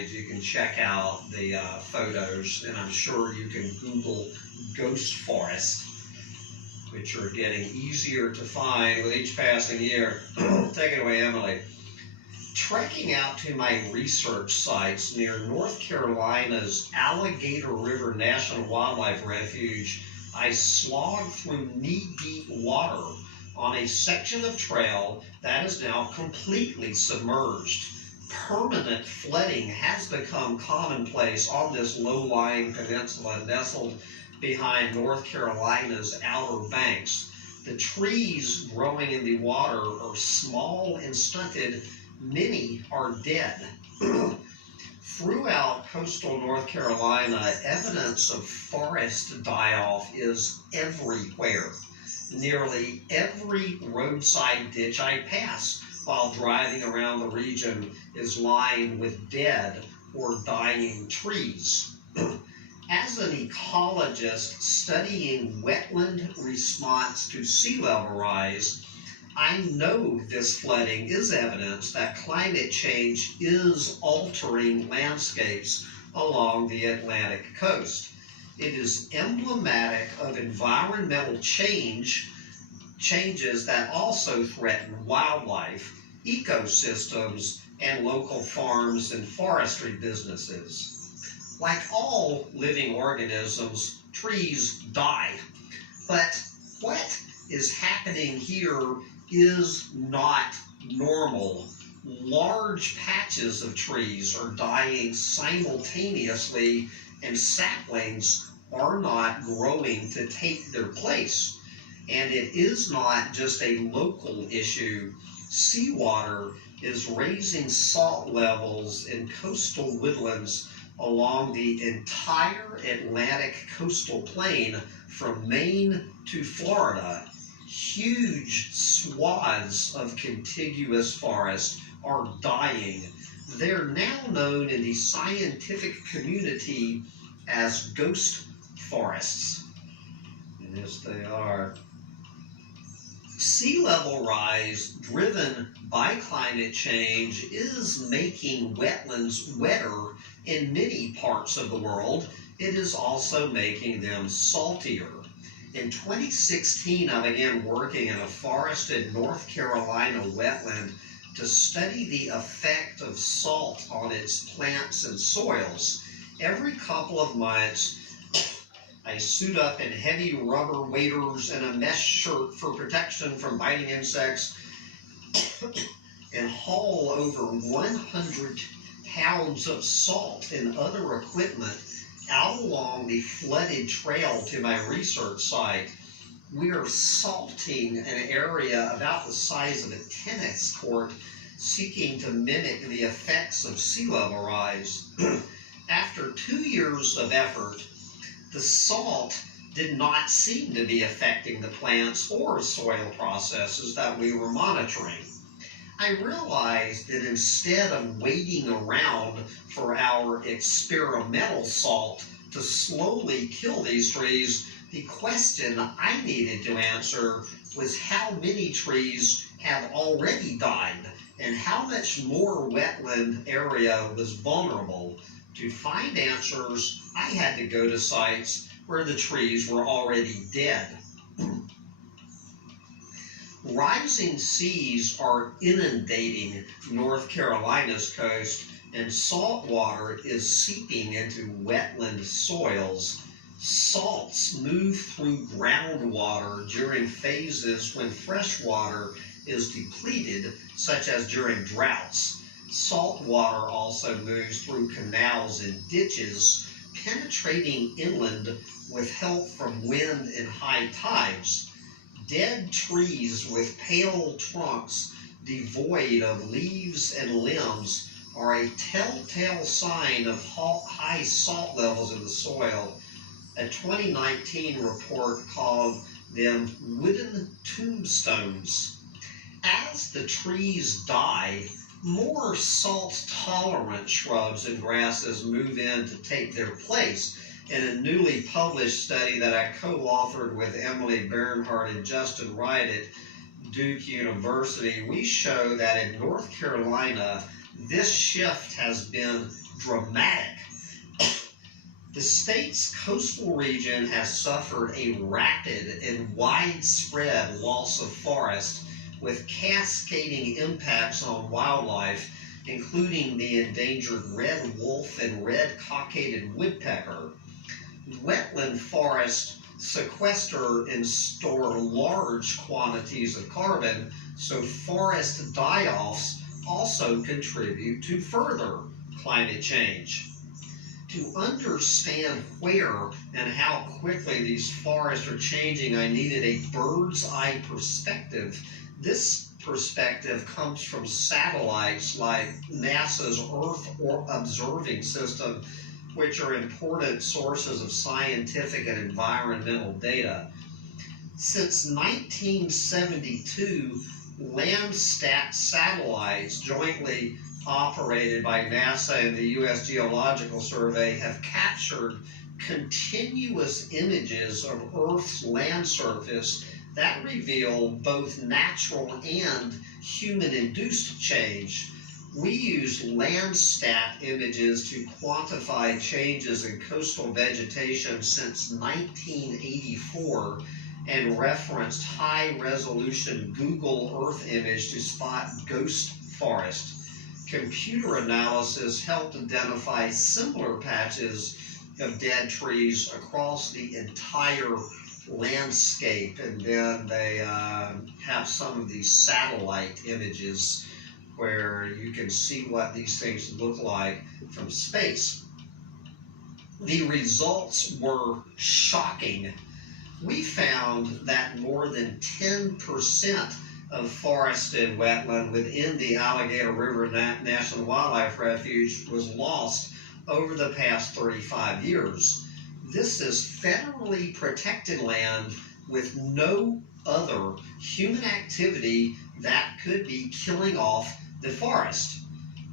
slides, you can check out the photos, and I'm sure you can Google ghost forest, which are getting easier to find with each passing year. Take it away, Emily. Trekking out to my research sites near North Carolina's Alligator River National Wildlife Refuge, I slogged through knee-deep water on a section of trail that is now completely submerged. Permanent flooding has become commonplace on this low-lying peninsula nestled behind North Carolina's outer banks. The trees growing in the water are small and stunted. Many are dead. Throughout coastal North Carolina, evidence of forest die-off is everywhere. Nearly every roadside ditch I pass while driving around the region is lined with dead or dying trees. As an ecologist studying wetland response to sea level rise, I know this flooding is evidence that climate change is altering landscapes along the Atlantic coast. It is emblematic of environmental changes that also threaten wildlife, ecosystems, and local farms and forestry businesses. Like all living organisms, trees die. But what is happening here is not normal. Large patches of trees are dying simultaneously, and saplings are not growing to take their place. And it is not just a local issue. Seawater is raising salt levels in coastal woodlands along the entire Atlantic coastal plain from Maine to Florida. Huge swaths of contiguous forest are dying. They're now known in the scientific community as ghost forests. And yes, they are. Sea level rise driven by climate change is making wetlands wetter in many parts of the world. It is also making them saltier. In 2016, I began working in a forested North Carolina wetland to study the effect of salt on its plants and soils. Every couple of months, I suit up in heavy rubber waders and a mesh shirt for protection from biting insects and haul over 100 pounds of salt and other equipment out along the flooded trail to my research site. We are salting an area about the size of a tennis court, seeking to mimic the effects of sea level rise. After 2 years of effort, the salt did not seem to be affecting the plants or soil processes that we were monitoring. I realized that instead of waiting around for our experimental salt to slowly kill these trees, the question I needed to answer was how many trees have already died and how much more wetland area was vulnerable. To find answers, I had to go to sites where the trees were already dead. Rising seas are inundating North Carolina's coast, and salt water is seeping into wetland soils. Salts move through groundwater during phases when fresh water is depleted, such as during droughts. Salt water also moves through canals and ditches, penetrating inland with help from wind and high tides. Dead trees with pale trunks devoid of leaves and limbs are a telltale sign of high salt levels in the soil. A 2019 report called them wooden tombstones. As the trees die, more salt-tolerant shrubs and grasses move in to take their place. In a newly published study that I co-authored with Emily Bernhardt and Justin Wright at Duke University, we show that in North Carolina, This shift has been dramatic. The state's coastal region has suffered a rapid and widespread loss of forest with cascading impacts on wildlife, including the endangered red wolf and red cockaded woodpecker. Wetland forests sequester and store large quantities of carbon, so forest die-offs also contribute to further climate change. To understand where and how quickly these forests are changing, I needed a bird's eye perspective. This perspective comes from satellites like NASA's Earth Observing System, which are important sources of scientific and environmental data. Since 1972, Landsat satellites jointly operated by NASA and the U.S. Geological Survey have captured continuous images of Earth's land surface that reveal both natural and human-induced change. We use Landsat images to quantify changes in coastal vegetation since 1984 and referenced high-resolution Google Earth image to spot ghost forest. Computer analysis helped identify similar patches of dead trees across the entire landscape, and then they have some of these satellite images where you can see what these things look like from space. The results were shocking. We found that more than 10% of forested wetland within the Alligator River National Wildlife Refuge was lost over the past 35 years. This is federally protected land with no other human activity that could be killing off the forest.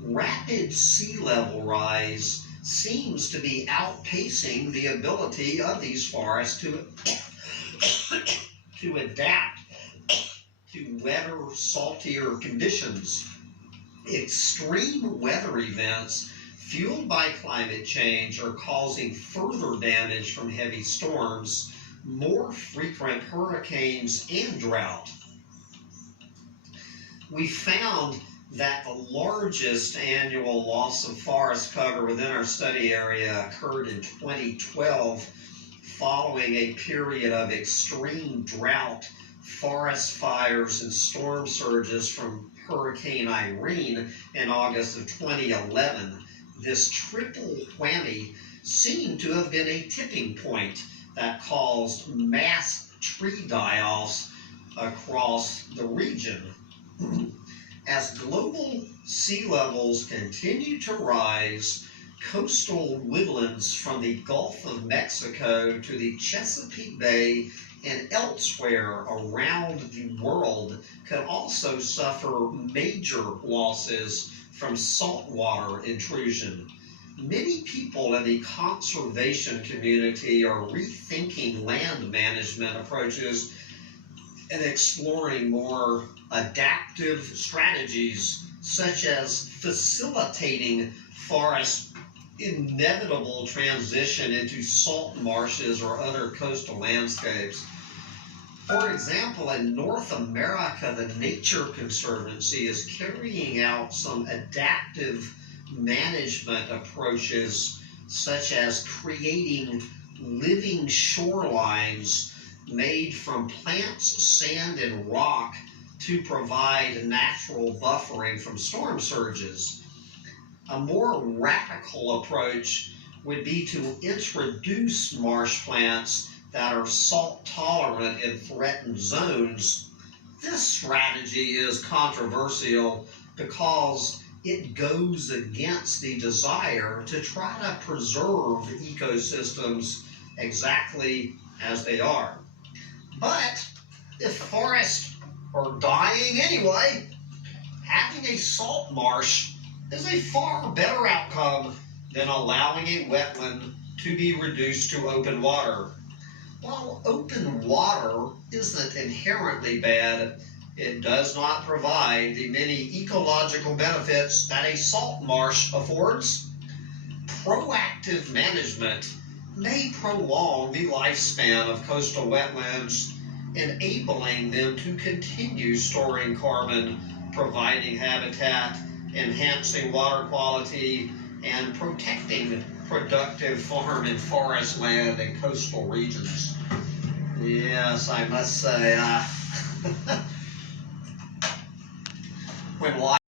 Rapid sea level rise seems to be outpacing the ability of these forests to adapt to wetter, saltier conditions. Extreme weather events fueled by climate change are causing further damage from heavy storms, more frequent hurricanes, and drought. We found that the largest annual loss of forest cover within our study area occurred in 2012, following a period of extreme drought, forest fires, and storm surges from Hurricane Irene in August of 2011. This triple whammy seemed to have been a tipping point that caused mass tree die-offs across the region. As global sea levels continue to rise, coastal woodlands from the Gulf of Mexico to the Chesapeake Bay and elsewhere around the world could also suffer major losses from saltwater intrusion. Many people in the conservation community are rethinking land management approaches and exploring more adaptive strategies, such as facilitating forest inevitable transition into salt marshes or other coastal landscapes. For example, in North America, the Nature Conservancy is carrying out some adaptive management approaches, such as creating living shorelines made from plants, sand, and rock to provide natural buffering from storm surges. A more radical approach would be to introduce marsh plants that are salt tolerant in threatened zones. This strategy is controversial because it goes against the desire to try to preserve ecosystems exactly as they are. But if forests are dying anyway, having a salt marsh is a far better outcome than allowing a wetland to be reduced to open water. While open water isn't inherently bad, It does not provide the many ecological benefits that a salt marsh affords. Proactive management may prolong the lifespan of coastal wetlands, enabling them to continue storing carbon, providing habitat, enhancing water quality, and protecting productive farm and forest land in coastal regions. Yes, I must say, when life